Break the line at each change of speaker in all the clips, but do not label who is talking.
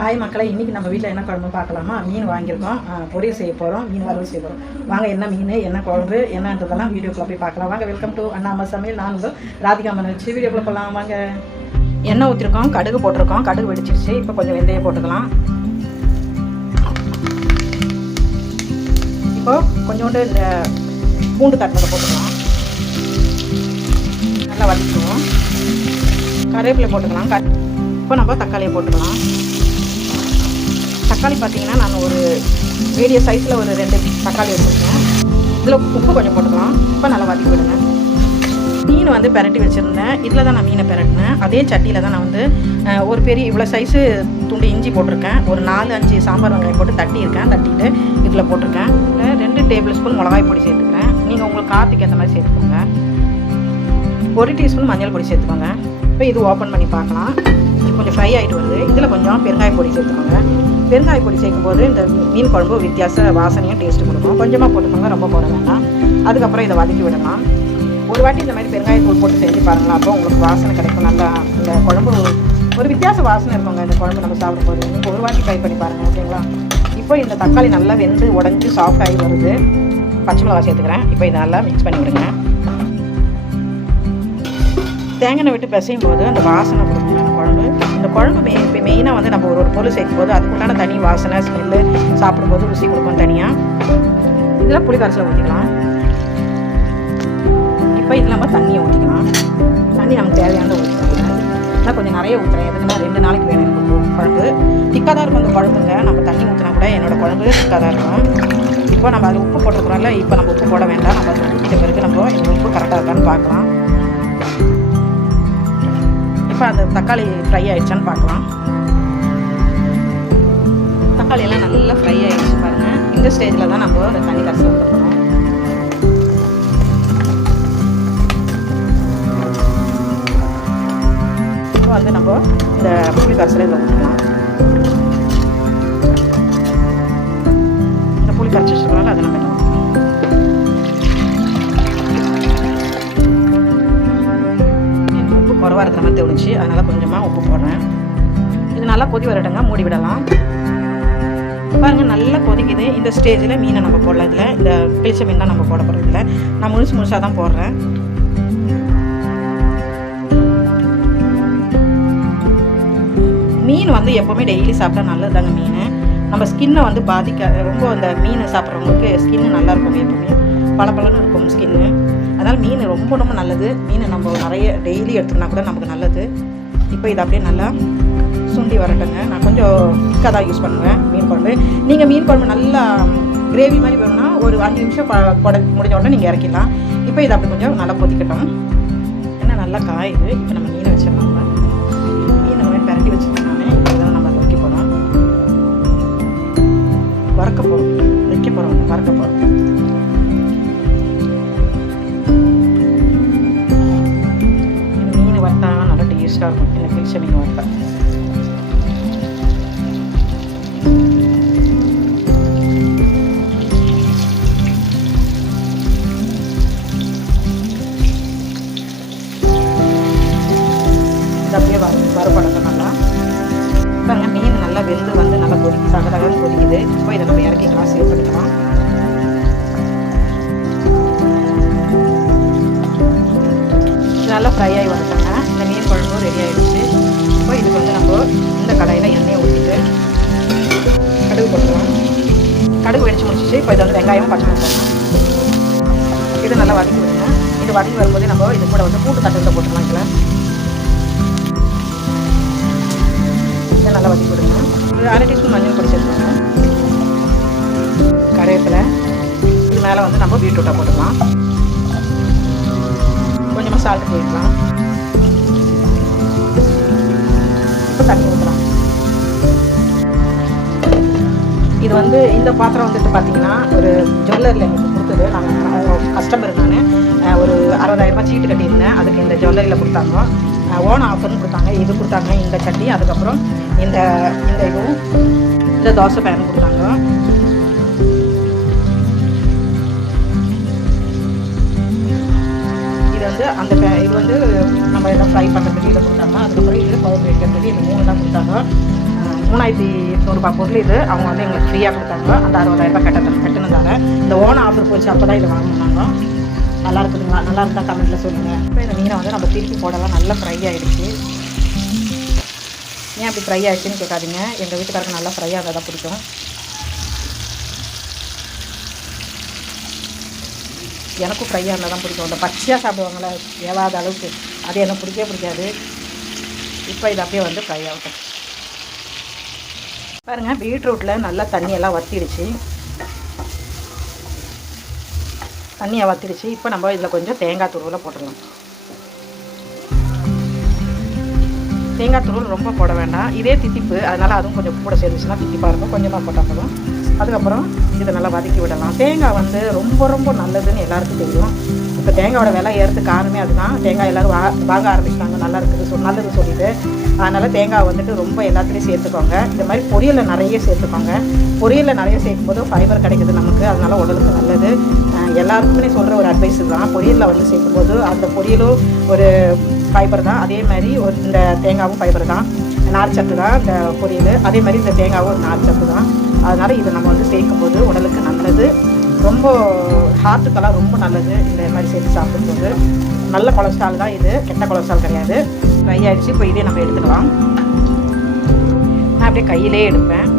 Hi மக்களை. இன்றைக்கி நம்ம வீட்டில் என்ன குழம்பு பார்க்கலாமா? மீன் வாங்கியிருக்கோம். பொரியல் செய்ய போகிறோம் மீன் வறுவல் செய்ய போகிறோம் வாங்க என்ன மீன் என்ன குழம்பு என்னன்றதெல்லாம் வீடியோக்குள்ள போய் பார்க்கலாம். வாங்க வெல்கம் டு அண்ணாம சமையல். நான் உங்கள் ராதிகா மனோஜ். வீடியோக்குள்ள போகலாம் வாங்க. எண்ணெய் ஊற்றிருக்கோம் கடுகு போட்டிருக்கோம். கடுகு வெடிச்சிருச்சு. இப்போ கொஞ்சம் வெந்தயம் போட்டுக்கலாம். இப்போ கொஞ்சோண்டு இந்த பூண்டு தட்டினதை போட்டுக்கலாம். நல்லா வதக்கிடுவோம் கருவேப்பிலை போட்டுக்கலாம். க இப்போ நம்ம தக்காளியை போட்டுக்கலாம். தக்காளி பார்த்தீங்கன்னா நான் ஒரு மீடியம் சைஸில் ஒரு ரெண்டு தக்காளி வச்சுருக்கேன். இதில் உப்பு கொஞ்சம் போட்டுக்கலாம். இப்போ நல்லா வதக்கி விடுங்க. மீன் வந்து பெரட்டி வச்சுருந்தேன். இதில் தான் நான் மீனை பெரட்டினேன். அதே சட்டியில் தான் நான் வந்து ஒரு பெரிய இவ்வளோ சைஸு துண்டு இஞ்சி போட்டிருக்கேன். ஒரு நாலு அஞ்சு சாம்பார் வெங்காயம் போட்டு தட்டியிருக்கேன் தட்டிட்டு இதில் போட்டிருக்கேன். இதில் ரெண்டு டேபிள் ஸ்பூன் மிளகாய் பொடி சேர்த்துக்கிறேன். நீங்கள் உங்களுக்கு காற்றுக்கு ஏற்ற மாதிரி சேர்த்துக்கோங்க. ஒரு டீஸ்பூன் மஞ்சள் பொடி சேர்த்துக்கோங்க. இப்போ இது ஓப்பன் பண்ணி பார்க்கலாம். கொஞ்சம் ஃப்ரை ஆகிட்டு வருது. இதில் கொஞ்சம் பெருங்காய பொடி சேர்த்துக்கோங்க. பெருங்காய பொடி சேர்க்கும்போது இந்த மீன் குழம்பு வித்தியாச வாசனையும் டேஸ்ட் கொடுக்கும். கொஞ்சமாக போட்டுக்கோங்க ரொம்ப போட வேண்டாம். அதுக்கப்புறம் இதை வதக்கி விடலாம். ஒரு வாட்டி இந்த மாதிரி பெருங்காய தூள் போட்டு செஞ்சு பாருங்களா அப்போ உங்களுக்கு வாசனை கிடைக்கும். நல்லா இந்த குழம்பு ஒரு வித்தியாச வாசனை இருக்குங்க இந்த குழம்பு நம்ம சாப்பிடும்போது. நீங்கள் ஒரு வாட்டி ட்ரை பண்ணி பாருங்கள் ஓகேங்களா? இப்போ இந்த தக்காளி நல்லா வெந்து உடஞ்சி சாஃப்ட் ஆகி வருது. பச்சை மிளகா சேர்த்துக்கிறேன். இப்போ இதை நல்லா மிக்ஸ் பண்ணி விடுங்க. தேங்காய் விட்டு பிசையும் போது அந்த வாசனை கொடுக்கும். குழம்பு மெயின் இப்போ மெயினாக வந்து நம்ம ஒரு ஒரு பொருள் சேர்க்கும் போது அதுக்குண்டான தனி வாசனை ஸ்மெல்லு சாப்பிடும்போது ருசி கொடுக்கும் தனியாக இதில் புளி ஊற்றிக்கலாம் இப்போ இதில் நம்ம தண்ணியை ஊற்றிக்கலாம் தண்ணி நமக்கு தேவையான ஊற்றிக்கலாம் ஆனால் கொஞ்சம் நிறைய ஊற்றுறேன் எதுக்குன்னா ரெண்டு நாளைக்கு வேணும் எனக்கு குழம்பு. திக்காக தான் இருக்கும் அந்த குழம்புங்க. நம்ம தண்ணி ஊற்றினா கூட என்னோடய குழம்பு திக்காக தான் இருக்கும். இப்போ நம்ம அதில் உப்பு போட்டிருக்கிறோம்ல இப்போ நம்ம உப்பு போட வேண்டாம். நம்ம அதில் ஊற்றிட்ட பிறகு நம்ம உப்பு கரெக்டாக இருக்கான்னு பார்க்கலாம். இப்போ அந்த தக்காளி ஃப்ரை ஆயிடுச்சான்னு பார்க்கலாம். தக்காளி எல்லாம் நல்லா ஃப்ரை ஆயிடுச்சு பாருங்கள் இந்த ஸ்டேஜில் தான் நம்ம அந்த தண்ணி கரைசல் ஊற்றணும் இப்போ வந்து நம்ம இந்த புளி கரைசலை ஊற்றலாம் குறவாக அதனால் கொஞ்சமாக உப்பு போடுறேன். இது நல்லா கொதி வரட்டங்க. மூடி விடலாம். பாருங்கள் நல்லா கொதிக்குது. இந்த ஸ்டேஜில் மீனை நம்ம போடலாம் இதில் இந்த கிழிச்ச மீன் தான் நம்ம போட போகிறது இல்லை நான் முழுசு முழுசாக தான் போடுறேன். மீன் வந்து எப்போவுமே டெய்லி சாப்பிட்டா நல்லதுதாங்க மீன். நம்ம ஸ்கின்னை வந்து பாதிக்க ரொம்ப அந்த மீன் சாப்பிட்றவங்களுக்கு ஸ்கின்னு நல்லாயிருக்கும் எப்பவுமே. பளபளன்னு இருக்கும் ஸ்கின்னு அதனால் மீன் ரொம்ப ரொம்ப நல்லது. மீனை நம்ம நிறைய டெய்லி எடுத்துக்கினா கூட நமக்கு நல்லது. இப்போ இது அப்படியே நல்லா சுண்டி வரட்டுங்க. நான் கொஞ்சம் திக்காக தான் யூஸ் பண்ணுவேன் மீன் குழம்பு. நீங்கள் மீன் குழம்பு நல்லா கிரேவி மாதிரி வேணும்னா ஒரு அஞ்சு நிமிஷம் ப- முடிஞ்ச உடனே நீங்கள் இறக்கிடலாம். இப்போ இது அப்படி கொஞ்சம் நல்லா கொதிக்கட்டும். என்ன நல்லா காயுது. இப்போ நம்ம மீனை வச்சிடலாம் மீனை மாதிரி பரட்டி வச்சுருக்கோம் நான். இதெல்லாம் நம்ம வைக்க போகிறோம் வறக்க போகிறோம் வெங்காயம் பச்சை மிளகாய் இது நல்லா வதக்கி விடுங்க. இது வதக்கி வரும்போது நம்ம இது கூட வந்து பூண்டு தட்டுல போட்டுக்கலாம் இதில். இதை நல்லா வதக்கி விடுங்க. ஒரு அரை டீஸ்பூன் மஞ்சள் பொடி சேர்த்துக்கோங்க. கருவேப்பிலை. இது மேலே வந்து நம்ம பீட்ரூட்டை போட்டுக்கலாம். கொஞ்சமாக சால்ட் போட்டுக்கலாம். இப்போ தண்ணி ஊற்றலாம் இது வந்து இந்த பாத்திரம் வந்துட்டு பார்த்தீங்கன்னா ஒரு ஜுவல்லரில் எனக்கு கொடுத்தது. நாங்கள் கஸ்டமர் நான் ஒரு அறுபதாயிரரூபா சீட்டு கட்டியிருந்தேன். அதுக்கு இந்த ஜுவல்லரியில் கொடுத்தாங்க. ஓன ஆஃபர்னு கொடுத்தாங்க. இது கொடுத்தாங்க இந்த சட்டி அதுக்கப்புறம் இந்த இந்த இதுவும் இந்த தோசை பேன் கொடுத்தாங்க. இது வந்து அந்த பே- இது வந்து நம்ம எல்லாம் ஃப்ரை பண்ணுறதுக்கு இதை கொடுத்தாங்க. அதுக்கப்புறம் இது பவர் வைக்கிறதுக்கு இது மூணு தான் கொடுத்தாங்க. மூணாயிரத்தி எட்நூறுபா பொருள் இது. அவங்க வந்து எங்களுக்கு ஃப்ரீயாக கொடுத்தாங்க. அந்த அறுபதாயிரரூபா கட்டத்தில் கட்டணுந்தாங்க இந்த ஓன ஆஃபர் போச்சு. அப்போ தான் இது வாங்கினாங்க நல்லா இருக்குதுங்களா? நல்லா இருந்தால் கமெண்ட்டில் சொல்லுங்கள் இப்போ இந்த மீனை வந்து நம்ம திருப்பி போடலாம். நல்லா ஃப்ரை ஆகிடுச்சு ஏன் அப்படி ஃப்ரை ஆகிடுச்சுன்னு கேட்காதீங்க. எங்கள் வீட்டுக்காரருக்கு நல்லா ஃப்ரை ஆகிறதா பிடிக்கும். எனக்கும் ஃப்ரையாக இருந்தால் தான் பிடிக்கும். இந்த பச்சையாக சாப்பிடுவாங்களே ஏவாத அளவுக்கு. அது எனக்கு பிடிக்கவே பிடிக்காது. இப்போ இது அப்படியே வந்து ஃப்ரை ஆகட்டும். பாருங்கள் பீட்ரூட்டில் நல்லா தண்ணியெல்லாம் வத்திடுச்சு. தண்ணியை வத்திடுச்சு. இப்போ நம்ம இதில் கொஞ்சம் தேங்காய் துருவில் போட்டுடலாம். தேங்காய் துருவல் ரொம்ப போட வேண்டாம். இதே தித்திப்பு அதனால் அதுவும் கொஞ்சம் கூட சேர்ந்துச்சுன்னா தித்திப்பாக இருக்கும். கொஞ்சமாக போட்டால் போதும். அதுக்கப்புறம் இதை நல்லா வதக்கி விடலாம். தேங்காய் வந்து ரொம்ப ரொம்ப நல்லதுன்னு எல்லாருக்கும் தெரியும். இப்போ தேங்காயோட விலை ஏறது காரணமே அதுதான். தேங்காய் எல்லோரும் வா வாங்க ஆரம்பிச்சிட்டாங்க. நல்லா இருக்குது. சொல் நல்லது சொல்லிட்டு அதனால் தேங்காய் வந்துட்டு ரொம்ப எல்லாத்துலேயும் சேர்த்துக்கோங்க. இந்த மாதிரி பொரியலில் நிறைய சேர்த்துக்கோங்க. பொரியலில் நிறைய சேர்க்கும்போது ஃபைபர் கிடைக்குது நமக்கு. அதனால் உடலுக்கு நல்லது. எல்லாருக்குமே சொல்கிற ஒரு அட்வைஸ் தான் பொரியலில் வந்து சேர்க்கும்போது அந்த பொரியலும் ஒரு ஃபைபர் தான். அதே மாதிரி ஒரு இந்த தேங்காவும் ஃபைபர் தான். நார்ச்சத்து தான் இந்த பொரியல். அதே மாதிரி இந்த தேங்காவும் ஒரு நார்ச்சத்து தான். அதனால் இதை நம்ம வந்து சேர்க்கும்போது உடலுக்கு நல்லது. ரொம்ப ஹார்ட்டுக்கெல்லாம் ரொம்ப நல்லது. இந்த மாதிரி சேர்த்து சாப்பிடும்போது. நல்ல கொலஸ்ட்ரால் தான் இது. கெட்ட கொலஸ்ட்ரால் கிடையாது. ஃப்ரை ஆகிடுச்சு இப்போ இதே நம்ம எடுத்துக்கலாம். நான் அப்படியே கையிலே எடுப்பேன்.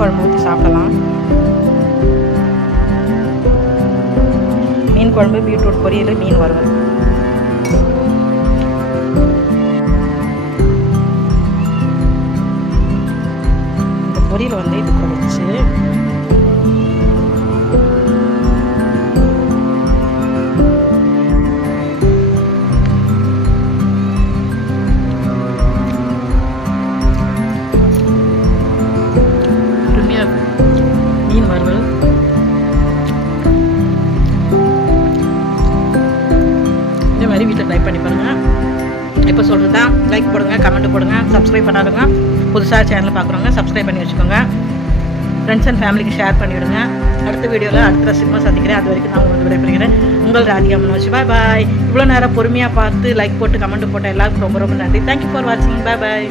குழம்பு ஊற்றி சாப்பிடலாம். மீன் குழம்பு பீட்ரூட் பொரியல் மீன் வறுவல். இந்த பொரியல் வந்து இது குறைச்சி சப்ஸ்கிரைப் பண்ணாதவங்க புதுசாக சேனல் பார்க்குறவங்க சப்ஸ்கிரைப் பண்ணி வச்சுக்கோங்க. ஃப்ரெண்ட்ஸ் அண்ட் ஃபேமிலிக்கு ஷேர் பண்ணிவிடுங்க. அடுத்த வீடியோவில் அடுத்த ரெசிபிமாக சந்திக்கிறேன். அது வரைக்கும் நான் உங்களுக்கு விடைபெறுகிறேன். உங்கள் ராதிகா மனோஜ். பாய் பாய் இவ்வளோ நேரம் பொறுமையாக பார்த்து லைக் போட்டு கமெண்ட் போட்ட எல்லாருக்கும் ரொம்ப ரொம்ப நன்றி. தேங்க்யூ ஃபார் வாட்சிங் பாய் பாய்